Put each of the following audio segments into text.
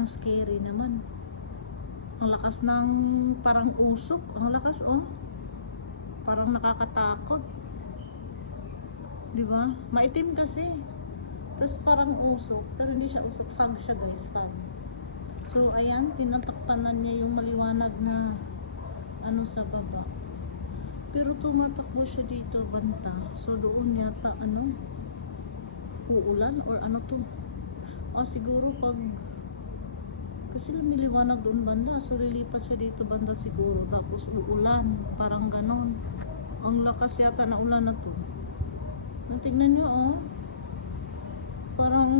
ang scary naman. Ang lakas ng parang usok. Ang lakas, oh. Parang nakakatakot. Di ba? Maitim kasi. Tapos parang usok. Pero hindi siya usok. Fog siya, guys. Fog. So, ayan. Tinatakpanan niya yung maliwanag na ano sa baba. Pero tumatakbo siya dito, banta. So, doon yata, ano, uulan or ano to. O, siguro pag kasi lumiliwanag doon banda. So, lilipat siya dito banda siguro. Tapos, uulan. Parang ganon. Ang lakas yata na ulan na to. Tingnan nyo, oh. Parang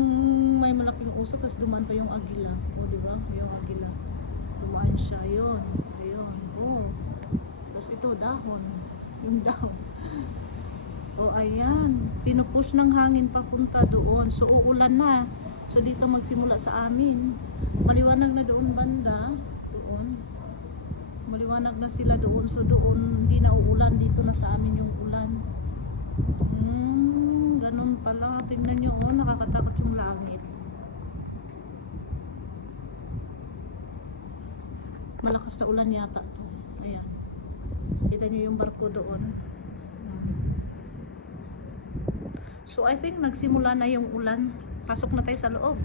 may malaking usok. Tapos, dumaan pa yung agila. O, diba? Yung agila. Dumaan siya. Yun. Ayun. Oh. Tapos, ito, dahon. Yung dahon. O, ayan. Pinupush ng hangin papunta doon. So, uulan na. So, dito magsimula sa amin. Maliwanag na doon banda. Doon. Maliwanag na sila doon. So, doon hindi na uulan. Dito na sa amin yung ulan. Ganun pala. Tingnan nyo, oh. Nakakatakot yung langit. Malakas na ulan yata to. Ayan. Kita nyo yung barko doon. So, I think nagsimula na yung ulan. Pasok na tayo sa loob.